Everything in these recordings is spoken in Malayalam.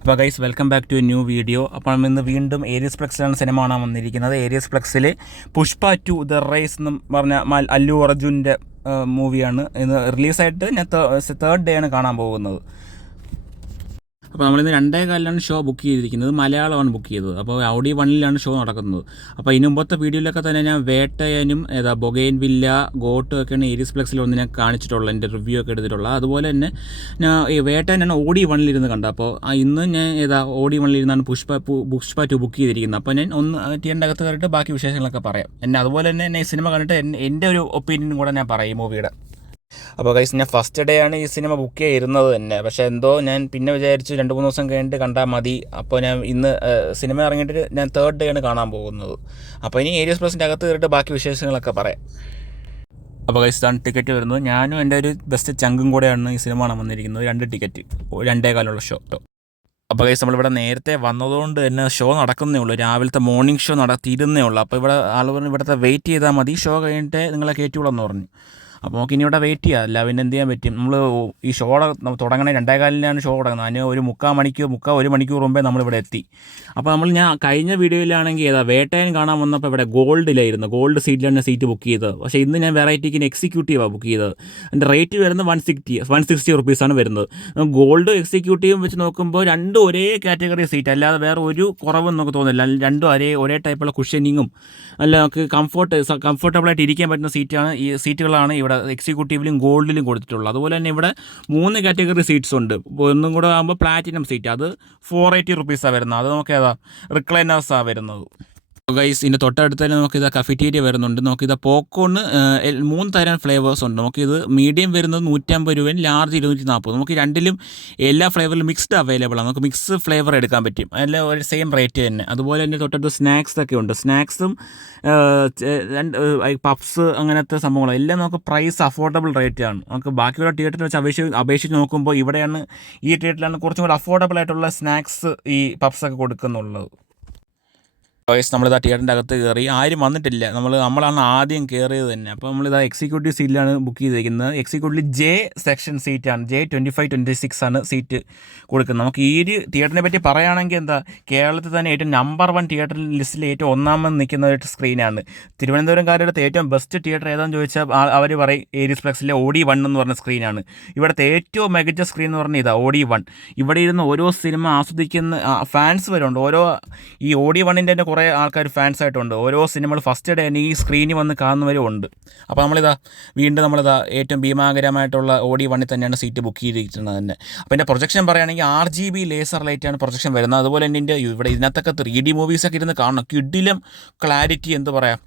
അപ്പോൾ guys welcome back to a new video. അപ്പോൾ ഇന്ന് വീണ്ടും ഏരിയസ് പ്ലക്സിലാണ് സിനിമ കാണാൻ വന്നിരിക്കുന്നത്. ഏരിയസ് പ്ലക്സിൽ പുഷ്പ 2 ദ റേസ് എന്നും പറഞ്ഞ അല്ലു അർജുൻ്റെ മൂവിയാണ് ഇന്ന് റിലീസായിട്ട്. ഞാൻ തേർഡ് ഡേ ആണ് കാണാൻ പോകുന്നത്. അപ്പോൾ നമ്മളിന്ന് 2:15 ഷോ ബുക്ക് ചെയ്തിരിക്കുന്നത്. മലയാളമാണ് ബുക്ക് ചെയ്തത്. അപ്പോൾ ഔഡി 1-ലാണ് ഷോ നടക്കുന്നത്. അപ്പോൾ ഇതിന് മുമ്പത്തെ വീഡിയോയിലൊക്കെ തന്നെ ഞാൻ വേട്ടയനും ബൊഗൈൻ വില്ല ഗോട്ടും ഒക്കെയാണ് ഏരിയസ് പ്ലക്സിൽ ഒന്ന് ഞാൻ കാണിച്ചിട്ടുള്ളത്, എൻ്റെ റിവ്യൂ ഒക്കെ എടുത്തിട്ടുള്ളത്. അതുപോലെ തന്നെ ഞാൻ ഈ വേട്ടയനാണ് ഓഡി 1-ലിരുന്ന് കണ്ടത്. അപ്പോൾ ഇന്ന് ഞാൻ ഓഡി 1-ലിരുന്നാണ് പുഷ്പ 2 ബുക്ക് ചെയ്തിരിക്കുന്നത്. അപ്പോൾ ഞാൻ ഒന്ന് തിയേറ്ററിൻ്റെ അകത്ത് കയറിയിട്ട് ബാക്കി വിശേഷങ്ങളൊക്കെ പറയാം. അതുപോലെ തന്നെ എന്നെ ഈ സിനിമ കണ്ടിട്ട് എൻ്റെ ഒരു ഒപ്പീനിയൻ കൂടെ ഞാൻ പറയും ഈ മൂവിയുടെ. അപ്പോൾ ഗൈസ് ഞാൻ ഫസ്റ്റ് ഡേ ആണ് ഈ സിനിമ ബുക്ക് ചെയ്തിരുന്നത് തന്നെ. പക്ഷേ എന്തോ ഞാൻ പിന്നെ വിചാരിച്ചു 2-3 ദിവസം കഴിഞ്ഞിട്ട് കണ്ടാൽ മതി. അപ്പോൾ ഞാൻ ഇന്ന് സിനിമ ഇറങ്ങിയിട്ട് ഞാൻ തേർഡ് ഡേ ആണ് കാണാൻ പോകുന്നത്. അപ്പോൾ ഇനി ഏരിയസ് പ്ലസിൻ്റെ അകത്ത് കയറിയിട്ട് ബാക്കി വിശേഷങ്ങളൊക്കെ പറയാം. അപ്പോൾ ഗൈസ് ഇതാണ് ടിക്കറ്റ് വരുന്നത്. ഞാനും എൻ്റെ ഒരു ബെസ്റ്റ് ചങ്കും കൂടെയാണ് ഈ സിനിമ കാണാൻ വന്നിരിക്കുന്നത്. 2 ടിക്കറ്റ് 2:15 ഷോ. അപ്പോൾ ഗൈസ് നമ്മളിവിടെ നേരത്തെ വന്നതുകൊണ്ട് തന്നെ ഷോ നടക്കുന്നേ ഉള്ളൂ. രാവിലത്തെ മോർണിംഗ് ഷോ നടത്തിയിരുന്നേ ഉള്ളൂ. അപ്പോൾ ഇവിടെ ആളുകൾ ഇവിടുത്തെ വെയിറ്റ് ചെയ്താൽ മതി, ഷോ കഴിഞ്ഞിട്ട് നിങ്ങളെ കയറ്റുള്ളൂ പറഞ്ഞു. അപ്പോൾ നമുക്ക് ഇനി ഇവിടെ വെയിറ്റ് ചെയ്യാം, അല്ല പിന്നെ എന്ത് ചെയ്യാൻ പറ്റും. നമ്മൾ ഈ ഷോ തുടങ്ങണേ 2:15-ലാണ് ഷോ തുടങ്ങുന്നത്. അതിന് ഒരു 1 മണിക്കൂർ മുമ്പേ നമ്മളിവിടെ എത്തി. അപ്പോൾ ഞാൻ കഴിഞ്ഞ വീഡിയോയിലാണെങ്കിൽ വേട്ടയൻ കാണാൻ വന്നപ്പോൾ ഇവിടെ ഗോൾഡിലായിരുന്നു, ഗോൾഡ് സീറ്റിലാണ് സീറ്റ് ബുക്ക് ചെയ്തത്. പക്ഷേ ഇന്ന് ഞാൻ വെറൈറ്റിക്ക് എക്സിക്യൂട്ടീവാണ് ബുക്ക് ചെയ്തത്. എൻ്റെ റേറ്റ് വരുന്നത് 160 റുപ്പീസാണ് വരുന്നത്. ഗോൾഡ് എക്സിക്യൂട്ടീവും വെച്ച് നോക്കുമ്പോൾ രണ്ടും ഒരേ കാറ്റഗറി സീറ്റ്, അല്ലാതെ വേറെ ഒരു കുറവും നമുക്ക് തോന്നുന്നില്ല. രണ്ടും ഒരേ ടൈപ്പുള്ള കുഷനിങ്ങും അല്ല, നമുക്ക് കംഫർട്ടബിളായിട്ട് ഇരിക്കാൻ പറ്റുന്ന സീറ്റുകളാണ് ഇവിടെ എക്സിക്യൂട്ടീവിലും ഗോൾഡിലും കൊടുത്തിട്ടുള്ളത്. അതുപോലെ തന്നെ ഇവിടെ 3 കാറ്റഗറി സീറ്റ്സ് ഉണ്ട്. ഒന്നും കൂടെ ആകുമ്പോൾ പ്ലാറ്റിനം സീറ്റ്, അത് 480 റുപ്പീസാണ് വരുന്നത്. അത് നമുക്ക് റിക്ലൈനേഴ്സാണ് വരുന്നത്. ഗൈസ് ഇതിൻ്റെ തൊട്ടടുത്ത് തന്നെ നമുക്കിത് കഫറ്റീരിയ വരുന്നുണ്ട്. നമുക്കിത് പോപ്കോണ് 3 തരം ഫ്ലേവേഴ്സ് ഉണ്ട്. നമുക്കിത് മീഡിയം വരുന്നത് 150 രൂപയും ലാർജ് 240. നമുക്ക് രണ്ടിലും എല്ലാ ഫ്ലേവറിലും മിക്സ്ഡ് അവൈലബിൾ ആണ്. നമുക്ക് മിക്സ് ഫ്ലേവർ എടുക്കാൻ പറ്റും, അല്ല ഒരു സെയിം റേറ്റ് തന്നെ. അതുപോലെ തന്നെ തൊട്ടടുത്ത് സ്നാക്സ് ഒക്കെ ഉണ്ട്. സ്നാക്സും പഫ്സ് അങ്ങനത്തെ സംഭവങ്ങളെല്ലാം നമുക്ക് പ്രൈസ് അഫോർഡബിൾ റേറ്റ് ആണ്. നമുക്ക് ബാക്കിയുള്ള തിയേറ്ററിൽ വെച്ച് അപേക്ഷിച്ച് നോക്കുമ്പോൾ ഇവിടെയാണ്, ഈ തിയേറ്ററിലാണ് കുറച്ചും കൂടി അഫോർഡബിൾ ആയിട്ടുള്ള സ്നാക്സ് ഈ പഫ്സൊക്കെ കൊടുക്കുന്നുള്ളത്. നമ്മളിതാ തിയേറ്ററിൻ്റെ അകത്ത് കയറി, ആരും വന്നിട്ടില്ല. നമ്മളാണ് ആദ്യം കയറിയത് തന്നെ. അപ്പോൾ നമ്മളിതാ എക്സിക്യൂട്ടീവ് സീറ്റിലാണ് ബുക്ക് ചെയ്തിരിക്കുന്നത്. എക്സിക്യൂട്ടീവ് ജെ സെക്ഷൻ സീറ്റാണ്, J25-26 ആണ് സീറ്റ് കൊടുക്കുന്നത്. നമുക്ക് ഈ ഒരു തിയേറ്ററിനെ പറ്റി പറയുകയാണെങ്കിൽ കേരളത്തിൽ തന്നെ ഏറ്റവും നമ്പർ 1 തിയേറ്റർ ലിസ്റ്റിൽ ഏറ്റവും ഒന്നാമത് നിൽക്കുന്ന ഒരു സ്ക്രീനാണ്. തിരുവനന്തപുരംകാരുടെ ഏറ്റവും ബെസ്റ്റ് തിയേറ്റർ ഏതാണെന്ന് ചോദിച്ചാൽ അവർ പറയും ഏരിയസ് പ്ലക്സിലെ OD 1 എന്ന് പറഞ്ഞ സ്ക്രീനാണ്. ഇവിടുത്തെ ഏറ്റവും മികച്ച സ്ക്രീൻ എന്ന് പറഞ്ഞാൽ OD 1. ഇവിടെ ഇരുന്ന് ഓരോ സിനിമ ആസ്വദിക്കുന്ന ഫാൻസ് വരുന്നുണ്ട്. ഈ OD 1-ൻ്റെ തന്നെ കുറേ ആൾക്കാർ ഫാൻസ് ആയിട്ടുണ്ട്. ഓരോ സിനിമകൾ ഫസ്റ്റ് ഡേ തന്നെ ഈ സ്ക്രീനിൽ വന്ന് കാണുന്നവരും ഉണ്ട്. അപ്പോൾ വീണ്ടും ഏറ്റവും ഭീമാകരമായിട്ടുള്ള OD 1-ൽ തന്നെയാണ് സീറ്റ് ബുക്ക് ചെയ്തിരിക്കുന്നത് തന്നെ. അപ്പോൾ എൻ്റെ പ്രൊജക്ഷൻ പറയുകയാണെങ്കിൽ RGB ലേസർ ലൈറ്റാണ് പ്രൊജക്ഷൻ വരുന്നത്. അതുപോലെ തന്നെ ഇതിനകത്തൊക്കെ 3D മൂവീസൊക്കെ ഇരുന്ന് കാണണം. കിടിലം ക്ലാരിറ്റി, എന്ത് പറയാം,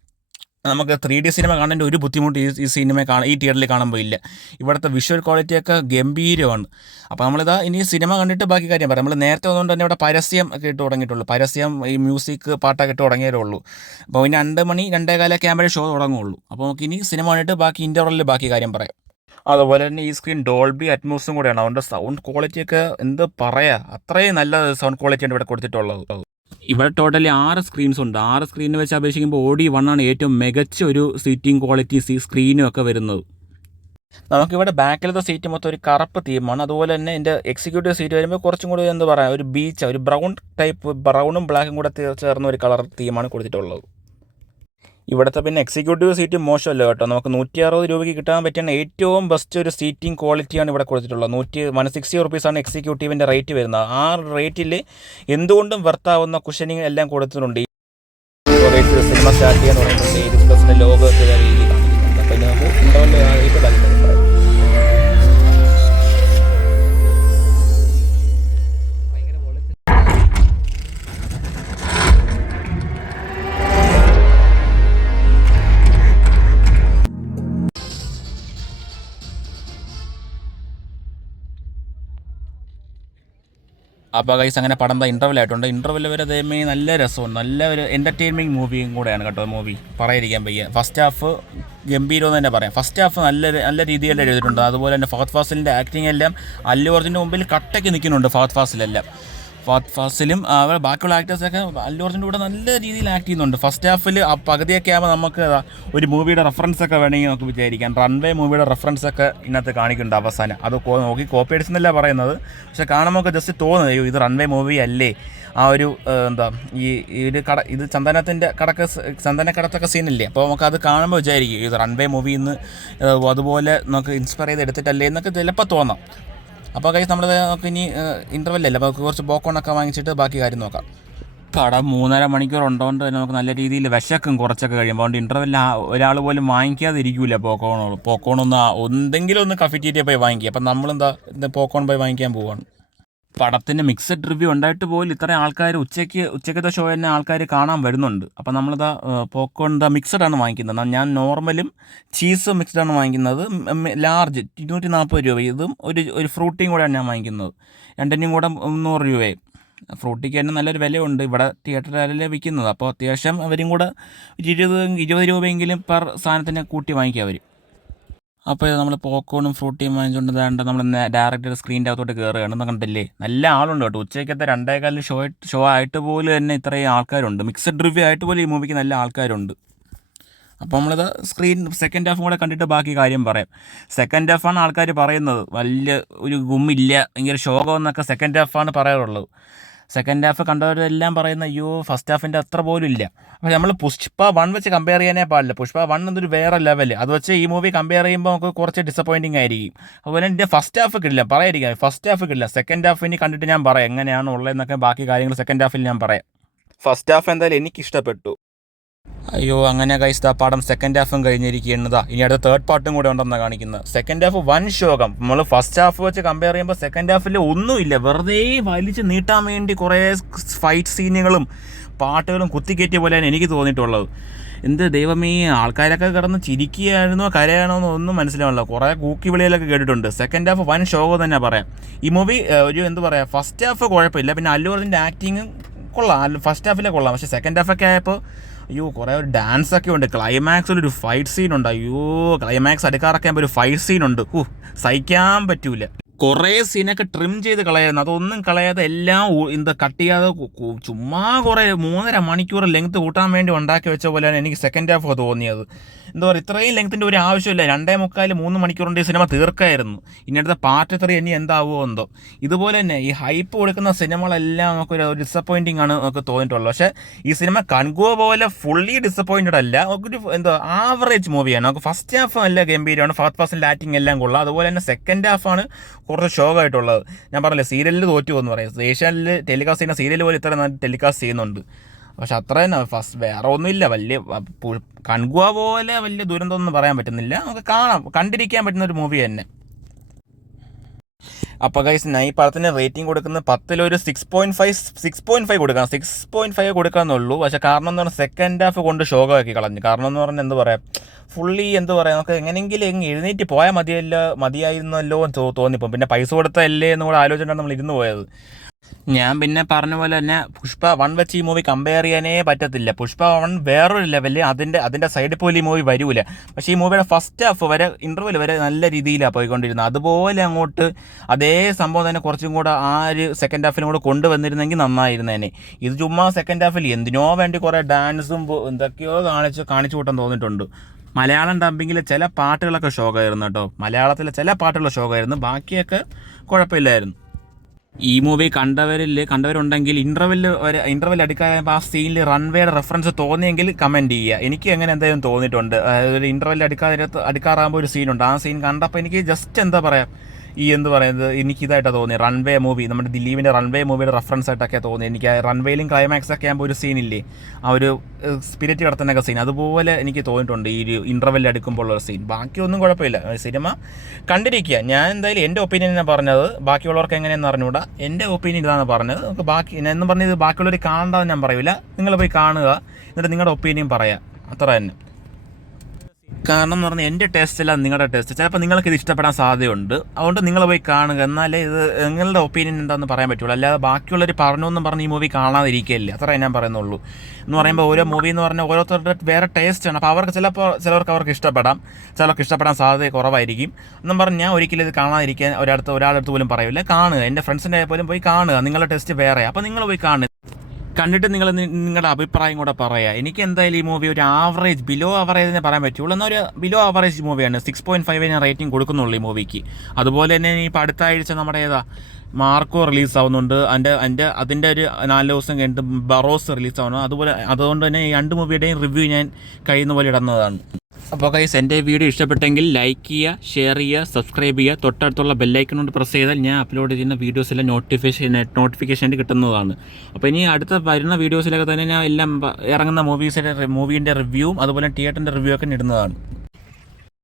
നമുക്ക് 3D സിനിമ കാണേണ്ട ഒരു ബുദ്ധിമുട്ട് ഈ തിയേറ്ററിൽ കാണുമ്പോൾ ഇല്ല. ഇവിടുത്തെ വിഷ്വൽ ക്വാളിറ്റിയൊക്കെ ഗംഭീരമാണ്. അപ്പോൾ ഇനി സിനിമ കണ്ടിട്ട് ബാക്കി കാര്യം പറയാം. നമ്മൾ നേരത്തെ വന്നുകൊണ്ട് തന്നെ ഇവിടെ പരസ്യം ഒക്കെ ഇട്ട് തുടങ്ങിയിട്ടുള്ളൂ. പരസ്യം ഈ മ്യൂസിക് പാട്ടൊക്കെ ഇട്ട് തുടങ്ങിയതേ ഉള്ളൂ. അപ്പോൾ 2 മണി 2:15 ആകുമ്പോഴേ ഷോ തുടങ്ങുള്ളൂ. അപ്പോൾ നമുക്ക് ഇനി സിനിമ കണ്ടിട്ട് ബാക്കി ഇൻ്റർവെല്ലിൽ ബാക്കി കാര്യം പറയാം. അതുപോലെ തന്നെ ഈ സ്ക്രീൻ ഡോൾബി അറ്റ്മോസും കൂടെയാണ്. അതുകൊണ്ട് സൗണ്ട് ക്വാളിറ്റിയൊക്കെ എന്ത് പറയാ, അത്രയും നല്ല സൗണ്ട് ക്വാളിറ്റിയാണ് ഇവിടെ കൊടുത്തിട്ടുള്ളത്. ഇവിടെ ടോട്ടലി 6 സ്ക്രീൻസ് ഉണ്ട്. 6 സ്ക്രീനിൽ വെച്ച് അപേക്ഷിക്കുമ്പോൾ OD 1 ആണ് ഏറ്റവും മികച്ച ഒരു സീറ്റിംഗ് ക്വാളിറ്റി സ്ക്രീനും ഒക്കെ വരുന്നത്. നമുക്കിവിടെ ബാക്കിലത്തെ സീറ്റ് മൊത്തം ഒരു കറുപ്പ് തീമാണ്. അതുപോലെ തന്നെ എൻ്റെ എക്സിക്യൂട്ടീവ് സീറ്റ് വരുമ്പോൾ കുറച്ചും കൂടി എന്ത് പറയുക, ഒരു ബീച്ച്, ഒരു ബ്രൗണും ബ്ലാക്കും കൂടെ ചേർന്ന ഒരു കളർ തീമാണ് കൊടുത്തിട്ടുള്ളത്. ഇവിടുത്തെ പിന്നെ എക്സിക്യൂട്ടീവ് സീറ്റ് മോശമല്ല കേട്ടോ. നമുക്ക് 160 രൂപയ്ക്ക് കിട്ടാൻ പറ്റുന്ന ഏറ്റവും ബെസ്റ്റ് ഒരു സീറ്റിംഗ് ക്വാളിറ്റിയാണ് ഇവിടെ കൊടുത്തിട്ടുള്ളത്. 160 റുപ്പീസാണ് എക്സിക്യൂട്ടീവിൻ്റെ റേറ്റ് വരുന്നത്. ആ റേറ്റിൽ എന്തുകൊണ്ടും വർത്താവുന്ന കുഷനിങ് എല്ലാം കൊടുത്തിട്ടുണ്ട്. സിനിമ സ്റ്റാർട്ട് ചെയ്യാൻ തുടങ്ങിയിട്ടുണ്ട്. ഏരിയസ് പ്ലസിൻ്റെ ലോഗോ ഒക്കെ രീതിയിൽ കാണിക്കുന്നുണ്ട്. അപ്പോൾ നമുക്ക് ഇൻ്റർവെൽ അപ്പോൾ ഗൈസ് അങ്ങനെ പടം ഇൻ്റർവെൽ വരെ അതേമേ നല്ല രസമുണ്ട്. നല്ല ഒരു എൻ്റർടൈൻമെൻറ്റ് മൂവിയും കൂടെയാണ് കേട്ടോ. മൂവി പറയാതിരിക്കാൻ വയ്യ. ഫസ്റ്റ് ഹാഫ് ഗംഭീരം എന്ന് തന്നെ പറയാം. ഫസ്റ്റ് ഹാഫ് നല്ല രീതിയിൽ എഴുതിയിട്ടുണ്ട്. അതുപോലെ തന്നെ ഫഹദ് ഫാസിലിൻ്റെ ആക്ടിങ് എല്ലാം അല്ലു അർജുൻ്റെ മുമ്പിൽ കട്ടയ്ക്ക് നിൽക്കുന്നുണ്ട്. ഫഹദ് ഫാസിലെല്ലാം ഫഹദ് ഫാസിലും ബാക്കിയുള്ള ആക്ടേഴ്സൊക്കെ അല്ലു അർജുൻ്റെ കൂടെ നല്ല രീതിയിൽ ആക്ട് ചെയ്യുന്നുണ്ട്. ഫസ്റ്റ് ഹാഫിൽ ആ പകുതിയൊക്കെ ആകുമ്പോൾ നമുക്ക് ഒരു മൂവിയുടെ റെഫറൻസൊക്കെ വേണമെങ്കിൽ നമുക്ക് വിചാരിക്കാം. റൺവേ മൂവിയുടെ റെഫറൻസൊക്കെ ഇതിനകത്ത് കാണിക്കുന്നുണ്ട് അവസാനം. അത് നോക്കി കോപ്പി അടിച്ചെന്നല്ല പറയുന്നത്, പക്ഷെ കാണുമ്പോൾ ജസ്റ്റ് തോന്നുന്നത് ഇത് റൺവേ മൂവി അല്ലേ. ആ ഒരു എന്താ ഈ ഒരു ഇത് ചന്ദനക്കടത്തൊക്കെ സീനല്ലേ, അപ്പോൾ നമുക്ക് അത് കാണുമ്പോൾ വിചാരിക്കും ഇത് റൺവേ മൂവിയിൽ നിന്ന് അതുപോലെ നമുക്ക് ഇൻസ്പയർ ചെയ്ത് എടുത്തിട്ടല്ലേ എന്നൊക്കെ ചിലപ്പോൾ തോന്നാം. അപ്പോൾ കഴിച്ച് നമ്മൾ നമുക്ക് ഇനി ഇൻ്റർവെല്ലല്ലേ, അപ്പോൾ കുറച്ച് പോക്കോണൊക്കെ വാങ്ങിച്ചിട്ട് ബാക്കി കാര്യം നോക്കാം. പടം 3.5 മണിക്കൂർ ഉണ്ടോണ്ട് തന്നെ നമുക്ക് നല്ല രീതിയിൽ വിശക്കും കുറച്ചൊക്കെ കഴിയുമ്പോൾ. അതുകൊണ്ട് ഇൻ്റർവെല്ല ഒരാൾ പോലും വാങ്ങിക്കാതിരിക്കില്ല. പോക്കോണൊന്ന് എന്തെങ്കിലും ഒന്ന് കഫറ്റീരിയ പോയി വാങ്ങിക്കുക. അപ്പം നമ്മളെന്താ പോക്കോൺ പോയി വാങ്ങിക്കാൻ പോവുകയാണ്. പടത്തിൻ്റെ മിക്സഡ് റിവ്യൂ ഉണ്ടായിട്ട് പോലും ഇത്രയും ആൾക്കാർ ഉച്ചക്കത്തെ ഷോ തന്നെ ആൾക്കാർ കാണാൻ വരുന്നുണ്ട്. അപ്പോൾ നമ്മളിതാ പോപ്കോൺ മിക്സഡാണ് വാങ്ങിക്കുന്നത്. ഞാൻ നോർമലും ചീസ് മിക്സ്ഡാണ് വാങ്ങിക്കുന്നത്. ലാർജ് 240 രൂപ. ഇതും ഒരു ഫ്രൂട്ടിയും കൂടെയാണ് ഞാൻ വാങ്ങിക്കുന്നത്. രണ്ടിനും കൂടെ 300 രൂപയും. ഫ്രൂട്ടിക്ക് തന്നെ നല്ലൊരു വിലയുണ്ട് ഇവിടെ തിയേറ്ററിലല്ലേ വിൽക്കുന്നത്. അപ്പോൾ അത്യാവശ്യം അവരും കൂടെ 20 രൂപയെങ്കിലും പെർ സാധനത്തിന് കൂട്ടി വാങ്ങിക്കുക അവർ. അപ്പോൾ നമ്മൾ പോപ്കോണും ഫ്രൂട്ടിയും വാങ്ങിച്ചുകൊണ്ട് വേണ്ട നമ്മൾ ഡയറക്റ്റ് സ്ക്രീനിൻ്റെ അകത്തോട്ട് കയറുകയാണ്. കണ്ടില്ലേ, നല്ല ആളുണ്ട് കേട്ടോ. ഉച്ചയ്ക്കത്തെ 2:15 ഷോ ആയിട്ട് പോലും തന്നെ ഇത്രയും ആൾക്കാരുണ്ട്. മിക്സഡ് റിവ്യൂ ആയിട്ട് പോലും ഈ മൂവിക്ക് നല്ല ആൾക്കാരുണ്ട്. അപ്പോൾ നമ്മളിത് സെക്കൻഡ് ഹാഫും കൂടെ കണ്ടിട്ട് ബാക്കി കാര്യം പറയാം. സെക്കൻഡ് ഹാഫാണ് ആൾക്കാർ പറയുന്നത് വലിയ ഒരു ഗുമ്മില്ല, ഭയങ്കര ശോകം എന്നൊക്കെ സെക്കൻഡ് ഹാഫാണ് പറയാറുള്ളത്. സെക്കൻഡ് ഹാഫ് കണ്ടവരെല്ലാം പറയുന്ന അയ്യോ ഫസ്റ്റ് ഹാഫിൻ്റെ അത്ര പോലും ഇല്ല. പക്ഷേ നമ്മൾ പുഷ്പ 1 വെച്ച് കമ്പയർ ചെയ്യാനേ പാടില്ല. പുഷ്പ 1 എന്നൊരു വേറെ ലെവല്. അത് വെച്ച് ഈ മൂവി കമ്പയർ ചെയ്യുമ്പോൾ നമുക്ക് കുറച്ച് ഡിസപ്പോയിൻറ്റിങ് ആയിരിക്കും. അതുപോലെ എൻ്റെ ഫസ്റ്റ് ഹാഫ് കിട്ടില്ല, പറയാതിരിക്കാം. ഫസ്റ്റ് ഹാഫ് കിട്ടില്ല. സെക്കൻഡ് ഹാഫ് ഇനി കണ്ടിട്ട് ഞാൻ പറയാം എങ്ങനെയാണ് ഉള്ളതെന്നൊക്കെ. ബാക്കി കാര്യങ്ങൾ സെക്കൻഡ് ഹാഫിൽ ഞാൻ പറയാം. ഫസ്റ്റ് ഹാഫ് എന്തായാലും എനിക്കിഷ്ടപ്പെട്ടു. അയ്യോ അങ്ങനെ ഗൈസ്, ആ പടം സെക്കൻഡ് ഹാഫും കഴിഞ്ഞിരിക്കുന്നതാ. ഇനി അടുത്ത തേർഡ് പാർട്ടും കൂടെ ഉണ്ടെന്നാണ് കാണിക്കുന്നത്. സെക്കൻഡ് ഹാഫ് വൻ ശോകം. നമ്മൾ ഫസ്റ്റ് ഹാഫ് വെച്ച് കമ്പയർ ചെയ്യുമ്പോൾ സെക്കൻഡ് ഹാഫിൽ ഒന്നുമില്ല. വെറുതെ വലിച്ച് നീട്ടാൻ വേണ്ടി കുറേ ഫൈറ്റ് സീനുകളും പാട്ടുകളും കുത്തിക്കയറ്റിയ പോലെയാണ് എനിക്ക് തോന്നിയിട്ടുള്ളത്. എന്ത് ദൈവമേ, ആൾക്കാരൊക്കെ കിടന്ന് ചിരിക്കുകയായിരുന്നോ കരയാണോ എന്നൊന്നും മനസ്സിലാവില്ല. കുറേ കൂക്കി വിളികളൊക്കെ കേട്ടിട്ടുണ്ട്. സെക്കൻഡ് ഹാഫ് വൻ ശോകം തന്നെ പറയാം. ഈ മൂവി എന്താ പറയുക, ഫസ്റ്റ് ഹാഫ് കുഴപ്പമില്ല. പിന്നെ അല്ലു അർജുൻ്റെ ആക്ടിങ് കൊള്ളാം, ഫസ്റ്റ് ഹാഫിലെ കൊള്ളാം. പക്ഷേ സെക്കൻഡ് ഹാഫൊക്കെ ആയപ്പോൾ അയ്യോ കുറേ ഒരു ഡാൻസൊക്കെ ഉണ്ട്. ക്ലൈമാക്സിലൊരു ഫൈറ്റ് സീനുണ്ട്. അയ്യോ ക്ലൈമാക്സ് അടുക്കാറൊക്കെ ആകുമ്പോൾ ഒരു ഫൈറ്റ് സീനുണ്ട്. സഹിക്കാൻ പറ്റൂല. കുറേ സീനൊക്കെ ട്രിം ചെയ്ത് കളയായിരുന്നു. അതൊന്നും കളയാതെ എല്ലാം കട്ട് ചെയ്യാതെ ചുമ്മാ കുറേ 3.5 മണിക്കൂർ ലെങ്ത്ത് കൂട്ടാൻ വേണ്ടി ഉണ്ടാക്കി വെച്ച പോലെയാണ് എനിക്ക് സെക്കൻഡ് ഹാഫ് തോന്നിയത്. എന്താ പറയുക, ഇത്രയും ലെങ്ത്തിൻ്റെ ഒരു ആവശ്യമില്ല. 2.75-3 മണിക്കൂറിൻ്റെ ഈ സിനിമ തീർക്കായിരുന്നു. ഇനി അടുത്ത പാർട്ട് 3 ഇനി എന്താവുമോ എന്തോ. ഇതുപോലെ തന്നെ ഈ ഹൈപ്പ് കൊടുക്കുന്ന സിനിമകളെല്ലാം നമുക്കൊരു ഡിസപ്പോയിൻറ്റിംഗ് ആണ് നമുക്ക് തോന്നിയിട്ടുള്ളത്. പക്ഷേ ഈ സിനിമ കൺഗോ പോലെ ഫുള്ളി ഡിസപ്പോയിൻറ്റഡ് അല്ല. നമുക്കൊരു ആവറേജ് മൂവിയാണ്. നമുക്ക് ഫസ്റ്റ് ഹാഫ് നല്ല ഗംഭീരമാണ്. ഫഹദ് ഫാസിലിൻ്റെ ആക്ടിങ് എല്ലാം കൊള്ളാം. അതുപോലെ തന്നെ സെക്കൻഡ് ഹാഫാണ് കുറച്ച് ഷോക്കായിട്ടുള്ളത്. ഞാൻ പറഞ്ഞില്ലേ, സീരിയലിൽ തോറ്റു എന്ന് പറയാം. ഏഷ്യാനിൽ ടെലികാസ്റ്റ് ചെയ്യുന്ന സീരിയൽ പോലെ ഇത്ര ടെലികാസ്റ്റ് ചെയ്യുന്നുണ്ട്. പക്ഷെ അത്ര തന്നെ ഫസ്റ്റ് വേറെ ഒന്നുമില്ല. വലിയ കൺഗുവ പോലെ വലിയ ദുരന്തമൊന്നും പറയാൻ പറ്റുന്നില്ല. നമുക്ക് കണ്ടിരിക്കാൻ പറ്റുന്ന ഒരു മൂവി തന്നെ. അപ്പോൾ ഗൈസ്, ഞാൻ ഈ പടത്തിന് റേറ്റിംഗ് കൊടുക്കുന്നത് 10-ഒരു 6.5 കൊടുക്കാം. 6.5 കൊടുക്കാമെന്നുള്ളൂ. പക്ഷേ കാരണം എന്ന് പറഞ്ഞാൽ സെക്കൻഡ് ഹാഫ് കൊണ്ട് ശോകമാക്കി കളഞ്ഞു. കാരണം എന്ന് പറഞ്ഞാൽ എന്താ പറയുക, ഫുള്ളി എന്താ പറയുക, നമുക്ക് എങ്ങനെയെങ്കിലും എഴുന്നേറ്റ് പോയാൽ മതിയായിരുന്നല്ലോ എന്ന് തോന്നിപ്പോൾ. പിന്നെ പൈസ കൊടുത്തല്ലേ എന്ന് കൂടെ ആലോചിച്ചിട്ടാണ് നമ്മൾ ഇരുന്ന് പോയത്. ഞാൻ പിന്നെ പറഞ്ഞ പോലെ തന്നെ പുഷ്പ 1 വെച്ച് ഈ മൂവി കമ്പയർ ചെയ്യാനേ പറ്റത്തില്ല. പുഷ്പ 1 വേറൊരു ലെവല്. അതിൻ്റെ സൈഡിൽ പോലും ഈ മൂവി വരൂല. പക്ഷേ ഈ മൂവിയുടെ ഫസ്റ്റ് ഹാഫ് വരെ ഇൻ്റർവെൽ വരെ നല്ല രീതിയിലാണ് പോയിക്കൊണ്ടിരുന്നത്. അതുപോലെ അങ്ങോട്ട് അതേ സംഭവം തന്നെ കുറച്ചും കൂടെ ആ ഒരു സെക്കൻഡ് ഹാഫിലും കൂടെ കൊണ്ടുവന്നിരുന്നെങ്കിൽ നന്നായിരുന്നേനെ. ഇത് ചുമ്മാ സെക്കൻഡ് ഹാഫിൽ എന്തിനോ വേണ്ടി കുറേ ഡാൻസും എന്തൊക്കെയോ കാണിച്ചു കൂട്ടാൻ തോന്നിയിട്ടുണ്ട്. മലയാളം ഡബിങ്ങിൽ ചില പാട്ടുകളൊക്കെ ഷോക്കായിരുന്നു കേട്ടോ. മലയാളത്തിലെ ചില പാട്ടുകൾ ഷോക്കായിരുന്നു, ബാക്കിയൊക്കെ കുഴപ്പമില്ലായിരുന്നു. ഈ മൂവി കണ്ടവരുണ്ടെങ്കിൽ ഇൻ്റർവെൽ അടുക്കാകുമ്പോൾ ആ സീനിൽ റൺവേയുടെ റെഫറൻസ് തോന്നിയെങ്കിൽ കമൻറ്റ് ചെയ്യുക. എനിക്ക് അങ്ങനെ എന്തായാലും തോന്നിയിട്ടുണ്ട്. ഒരു ഇൻ്റർവെൽ അടുക്കാറാകുമ്പോൾ ഒരു സീനുണ്ട്. ആ സീൻ കണ്ടപ്പോൾ എനിക്ക് ജസ്റ്റ് എന്താ പറയുക, എനിക്കിതായിട്ടാണ് തോന്നിയത്. റൺവേ മൂവി, നമ്മുടെ ദിലീപിൻ്റെ റൺവേ മൂവിയുടെ റെഫറൻസ് ആയിട്ടൊക്കെ തോന്നി എനിക്ക്. റൺവേയിലും ക്ലൈമാക്സൊക്കെ ആകുമ്പോൾ ഒരു സീനില്ലേ, ആ ഒരു സ്പിരിറ്റ് കടത്തുന്നൊക്കെ സീൻ, അതുപോലെ എനിക്ക് തോന്നിയിട്ടുണ്ട് ഈ ഒരു ഇൻ്റർവെല്ലിൽ അടുക്കുമ്പോഴുള്ള സീൻ. ബാക്കിയൊന്നും കുഴപ്പമില്ല. സിനിമ കണ്ടിരിക്കുക. ഞാൻ എന്തായാലും എൻ്റെ ഒപ്പീനിയനാണ് പറഞ്ഞത്. ബാക്കിയുള്ളവർക്ക് എങ്ങനെയെന്ന് അറിഞ്ഞുകൂടാ. എൻ്റെ ഒപ്പീനിയൻ ഇതാണ് പറഞ്ഞത്. നമുക്ക് എന്നും പറഞ്ഞത് ബാക്കിയുള്ളവർ കാണേണ്ടതെന്ന് ഞാൻ പറയില്ല. നിങ്ങൾ പോയി കാണുക, എന്നിട്ട് നിങ്ങളുടെ ഒപ്പീനിയൻ പറയാം, അത്ര തന്നെ. കാരണം എന്ന് പറഞ്ഞാൽ എൻ്റെ ടേസ്റ്റ് അല്ല നിങ്ങളുടെ ടേസ്റ്റ്. ചിലപ്പോൾ നിങ്ങൾക്ക് ഇത് ഇഷ്ടപ്പെടാൻ സാധ്യതയുണ്ട്. അതുകൊണ്ട് നിങ്ങൾ പോയി കാണുക. എന്നാലേ ഇത് നിങ്ങളുടെ ഒപ്പീനിയൻ എന്താണെന്ന് പറയാൻ പറ്റുള്ളൂ. അല്ലാതെ ബാക്കിയുള്ളവർ പറഞ്ഞു എന്നും പറഞ്ഞ് ഈ മൂവി കാണാതിരിക്കുകയല്ലേ, അത്രേ ഞാൻ പറയുന്നുള്ളൂ. എന്ന് പറയുമ്പോൾ ഓരോ മൂവി എന്ന് പറഞ്ഞാൽ ഓരോരുത്തരുടെ വേറെ ടേസ്റ്റാണ്. അപ്പോൾ അവർക്ക് ചിലർക്ക് അവർക്ക് ഇഷ്ടപ്പെടാം, ചിലർക്ക് ഇഷ്ടപ്പെടാൻ സാധ്യത കുറവായിരിക്കും എന്നും പറഞ്ഞ് ഞാൻ ഒരിക്കലും ഇത് കാണാതിരിക്കാൻ ഒരാളടുത്ത് പോലും പറയില്ല. കാണുക, എൻ്റെ ഫ്രണ്ട്സിൻ്റെ പോലും പോയി കാണുക. നിങ്ങളുടെ ടേസ്റ്റ് വേറെ, അപ്പോൾ നിങ്ങൾ പോയി കാണുക. കണ്ടിട്ട് നിങ്ങളുടെ അഭിപ്രായം കൂടെ പറയുക. എനിക്ക് എന്തായാലും ഈ മൂവി ഒരു ആവറേജ്, ബിലോ ആവറേജ് പറയാൻ പറ്റുള്ളൂ. എന്നാൽ ഒരു ബിലോ ആവറേജ് മൂവിയാണ്. 6.5 ഞാൻ റേറ്റിംഗ് കൊടുക്കുന്നുള്ളൂ ഈ മൂവിക്ക്. അതുപോലെ തന്നെ ഇപ്പോൾ അടുത്ത ആഴ്ച നമ്മുടെ മാർക്കോ റിലീസാവുന്നുണ്ട്. അതിൻ്റെ ഒരു 4 ദിവസം കഴിഞ്ഞിട്ട് ബറോസ് റിലീസാവുന്നു. അതുകൊണ്ട് തന്നെ ഈ 2 മൂവിയുടെയും റിവ്യൂ ഞാൻ കഴിയുന്ന പോലെ ഇടുന്നതാണ്. അപ്പോൾ ഗൈസ്, എൻ്റെ വീഡിയോ ഇഷ്ടപ്പെട്ടെങ്കിൽ ലൈക്ക് ചെയ്യുക, ഷെയർ ചെയ്യുക, സബ്സ്ക്രൈബ് ചെയ്യുക. തൊട്ടടുത്തുള്ള ബെല്ലൈക്കൺ കൊണ്ട് പ്രസ് ചെയ്താൽ ഞാൻ അപ്ലോഡ് ചെയ്യുന്ന വീഡിയോസെല്ലാം നോട്ടിഫിക്കേഷൻ കിട്ടുന്നതാണ്. അപ്പോൾ ഇനി അടുത്ത വരുന്ന വീഡിയോസിലൊക്കെ തന്നെ ഞാൻ എല്ലാം ഇറങ്ങുന്ന മൂവീൻ്റെ റിവ്യൂവും അതുപോലെ തിയേറ്ററിൻ്റെ റിവ്യൂ ഒക്കെ ഇടുന്നതാണ്.